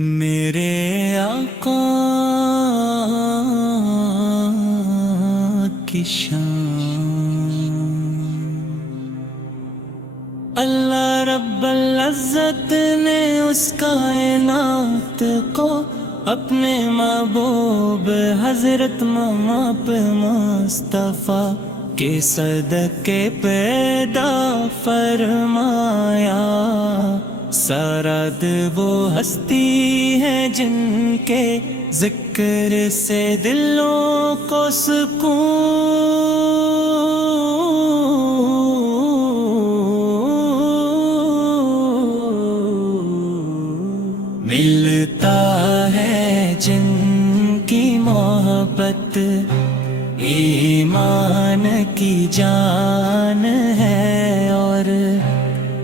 میرے آقا کی شان اللہ رب العزت نے اس کائنات کو اپنے محبوب حضرت محمد مصطفیٰ کے صدقے پیدا فرمایا۔ سارد وہ ہستی ہے جن کے ذکر سے دلوں کو سکون ملتا ہے، جن کی محبت ایمان کی جان ہے، اور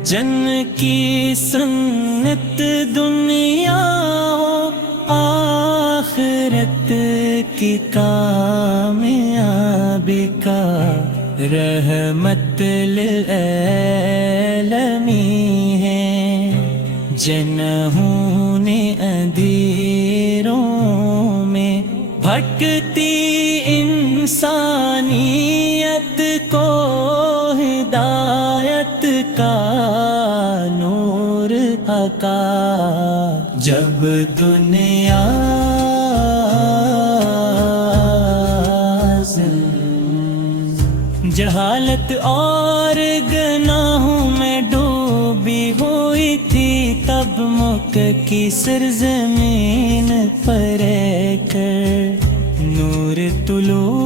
جن کی سنت دنیا ہو آخرت کی کامیابی کا رحمت للعالمین ہے۔ جنہوں نے اندھیروں میں بھٹکتی انسانیت کو ہدایت کا نور عطا، جب دنیا جہالت اور گناہوں میں ڈوبی ہوئی تھی، تب مکہ کی سرزمین پر ایک نور طلوع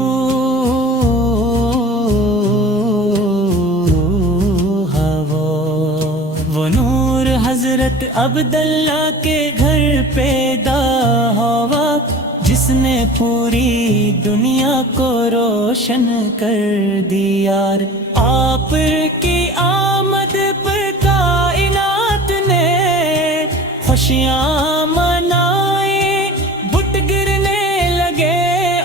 ہوا۔ وہ نور حضرت عبداللہ کے گھر پیدا ہوا، جس نے پوری دنیا کو روشن کر دیا۔ آپ کی آمد پر کائنات نے خوشیاں منائی، بت گرنے لگے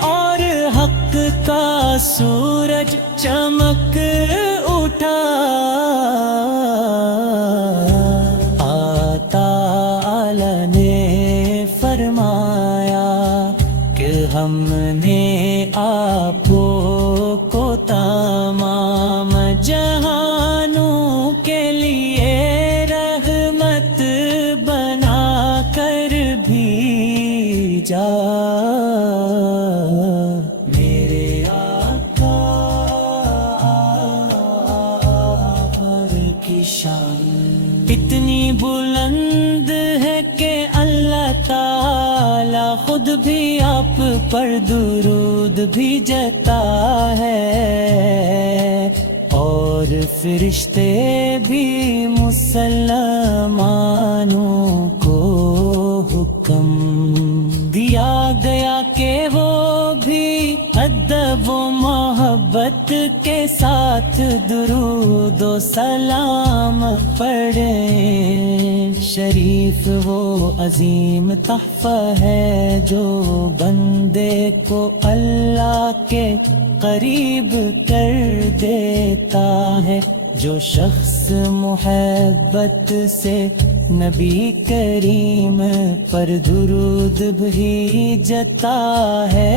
اور حق کا سورج چمک اٹھا۔ تعالی نے فرمایا کہ ہم نے آپ کو تمام جہانوں کے لیے رحمت بنا کر بھیجا۔ میرے آقا کی شان اتنی بلند ہے کہ اللہ تعالی خود بھی آپ پر درود بھیجتا ہے، اور فرشتے بھی مسلمانوں کو حکم دیا گیا کہ وہ بھی ادب و محبت کے ساتھ درود و سلام پڑھیں۔ شریف وہ عظیم تحفہ ہے جو بندے کو اللہ کے قریب کر دیتا ہے۔ جو شخص محبت سے نبی کریم پر درود بھیجتا ہے،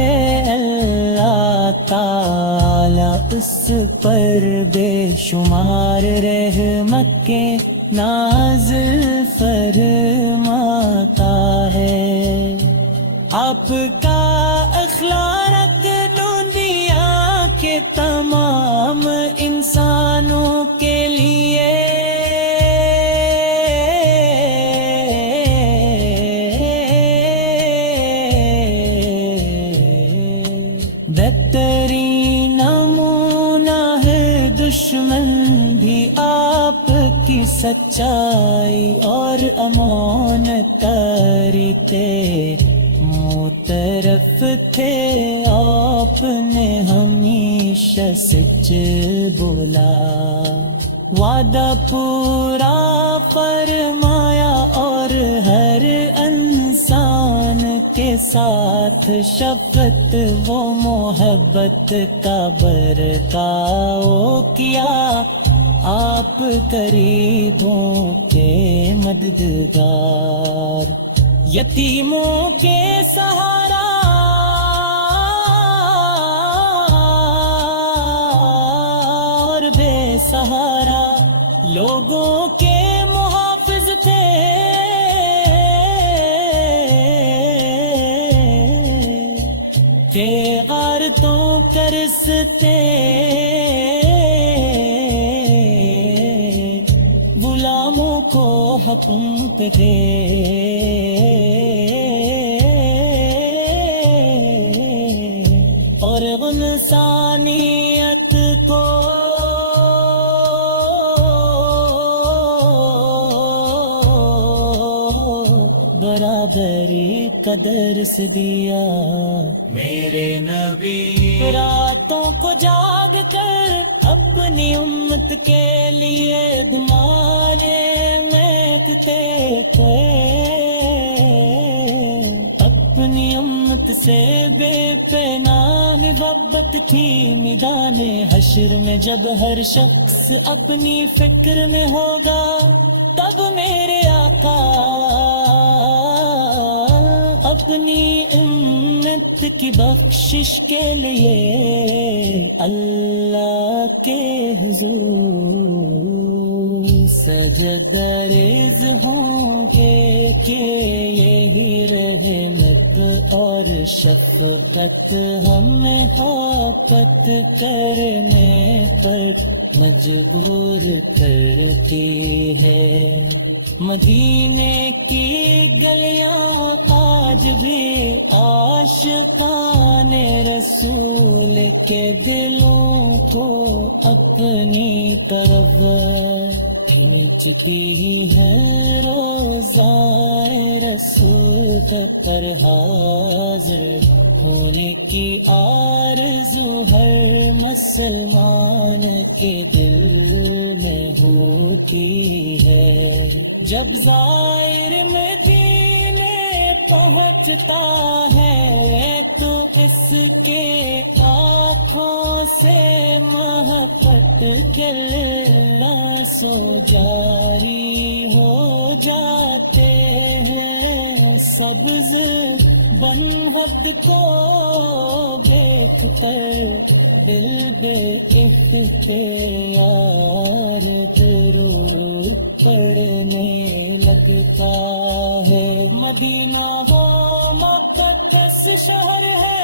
اللہ تعالی اس پر بے شمار رحمت کے نازل فرماتا ہے۔ آپ کا اخلاق دنیا کے تمام انسانوں کے لیے بہترین نمونہ ہے۔ دشمن بھی آپ کی سچائی اور امانت کرتے طرف تھے، آپ نے ہمیشہ سچ بولا، وعدہ پورا فرمایا، اور ہر انسان کے ساتھ شفقت و محبت کا برتاؤ کیا۔ آپ غریبوں کے مددگار، یتیموں کے سہارا اور بے سہارا لوگوں کے محافظ تھے، غارتوں کرستے غلاموں کو حکم پہ تھے، اور انسانیت کو برابری کا درس دیا۔ میرے نبی راتوں کو جاگ کر اپنی امت کے لیے دمانے مہکتے تھے، اپنی امت سے بے پناہ محبت تھی میدان حشر میں۔ جب ہر شخص اپنی فکر میں ہوگا تب میرے آقا اپنی امت کی بخشش کے لیے اللہ کے حضور سجدہ ریز ہوں گے کہ یہی رحمت اور شفقت ہمیں حاقت کرنے پر مجبور کرتی ہے۔ مدینے کی گلیاں آج بھی عاشقان رسول کے دلوں کو اپنی طرف کھینچتی ہے، روزائے رسول پر حاضر ہونے کی آرزو ہر مسلمان کے دل میں ہوتی ہے۔ جب زائر مدینے پہنچتا ہے تو اس کے آنکھوں سے محبت کے سو جاری ہو جاتے ہیں۔ سبز بنحد کو دیکھ کر دل بے اختیار درود پڑھنے لگتا ہے۔ مدینہ وہ مقدس شہر ہے